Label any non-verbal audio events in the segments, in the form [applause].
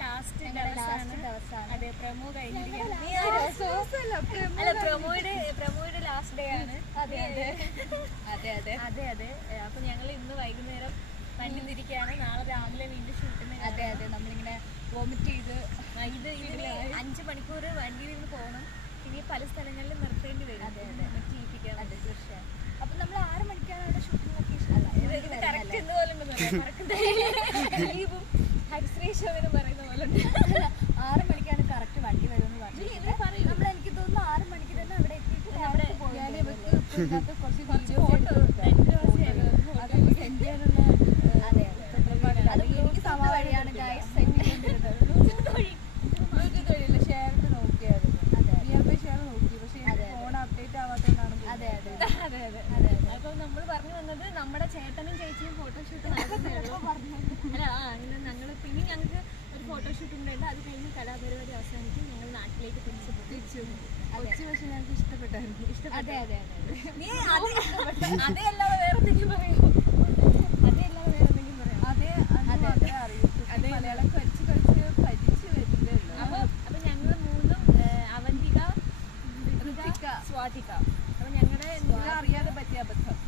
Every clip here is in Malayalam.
ലാസ്റ്റ് ദിവസമാണ് അതെ പ്രമോ കഴിഞ്ഞിരിക്കുകയാണ്. പ്രമോയുടെ പ്രമോയുടെ ലാസ്റ്റ് ഡേ ആണ്. അതെ അതെ. അതെ അതെ. അതെ അതെ. അപ്പൊ ഞങ്ങൾ ഇന്ന് വൈകുന്നേരം വണ്ടി തിരിക്കുകയാണ് നാളെ രാവിലെ വീണ്ടും ഷൂട്ടിന് അതെ അതെ. നമ്മളിങ്ങനെ വോമിറ്റ് ചെയ്ത് ഇത് ഇതിന് അഞ്ച് മണിക്കൂർ വണ്ടിയിൽ നിന്ന് പോകണം. ഇനി പല സ്ഥലങ്ങളിലും നിർത്തേണ്ടി വരും. അതെ, അതെ. ജീവിക്കാൻ അതെ തീർച്ചയായും. അപ്പൊ നമ്മൾ ആറ് മണിക്കാണ് അവിടെ ഷൂട്ടിംഗ് ലൊക്കേഷൻ അല്ല ഇത് കറക്റ്റ് എന്തുപോലെ [laughs] പറയും എന്ന് ഹരിശ്രീ പറയുന്ന പോലെ ആറ് മണിക്കാണ് കറക്റ്റ് വണ്ടി വരുമെന്ന് പറഞ്ഞു നമ്മൾ എനിക്ക് തോന്നുന്നു ആറ് മണിക്ക് തന്നെ അവിടെ എത്തിയിട്ട് കുറച്ച് അതൊക്കെ സെൻഡ് ചെയ്യാനുള്ള എനിക്ക് സമ വഴിയാണ് സെൻഡ് അതെ അതെ. അതെ അതെ. അതെ അതെ. അപ്പൊ നമ്മൾ പറഞ്ഞു വന്നത് നമ്മുടെ ചേട്ടനും ചേച്ചിയും ഫോട്ടോഷൂട്ട് നടക്കുന്നുള്ളൂ അല്ല ആ അങ്ങനെ ഞങ്ങൾ പിന്നെ ഞങ്ങൾക്ക് ഒരു ഫോട്ടോഷൂട്ട് ഉണ്ടായിട്ട് അത് കഴിഞ്ഞ് കലാപരിപാടി അവസാനിക്കും ഞങ്ങൾ നാട്ടിലേക്ക് തിരിച്ചു തിരിച്ചു കൊച്ചി പക്ഷെ ഞങ്ങൾക്ക് ഇഷ്ടപ്പെട്ടായിരുന്നു. അതെ അതെ അതെ നീ അത്. അതേ അല്ലാതെ വേറെ എന്തെങ്കിലും പറയൂ അതേ അല്ലാതെ വേറെ എന്തെങ്കിലും പറയാം അതേ. അതെ. അതേ അറിയൂ കുട്ടി മലയാളം കളിച്ച് കളിച്ച് പഠിച്ചു വരുന്നേ അപ്പൊ അപ്പൊ ഞങ്ങൾ മൂന്നും അവന്തിക ഋതിക. സ്വാതിക. അപ്പൊ ഞങ്ങളുടെ അറിയാതെ പറ്റിയ അബദ്ധം.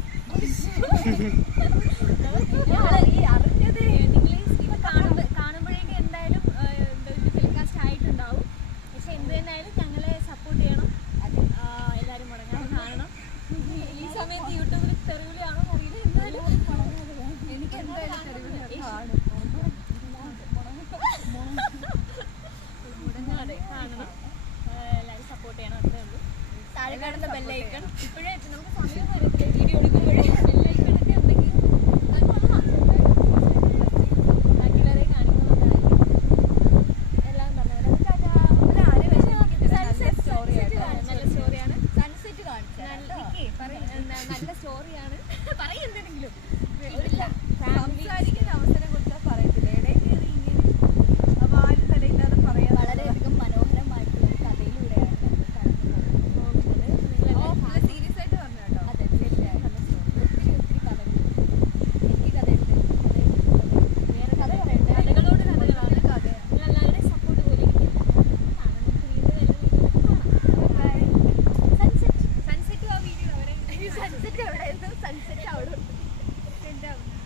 സപ്പോർട്ട് ചെയ്യണം അത്രേ ഉള്ളൂ. താഴെ കാണുന്ന ബെല്ലൈക്കൺ ഇപ്പോഴേ നമുക്ക് സമയം വീഡിയോ എടുക്കും down.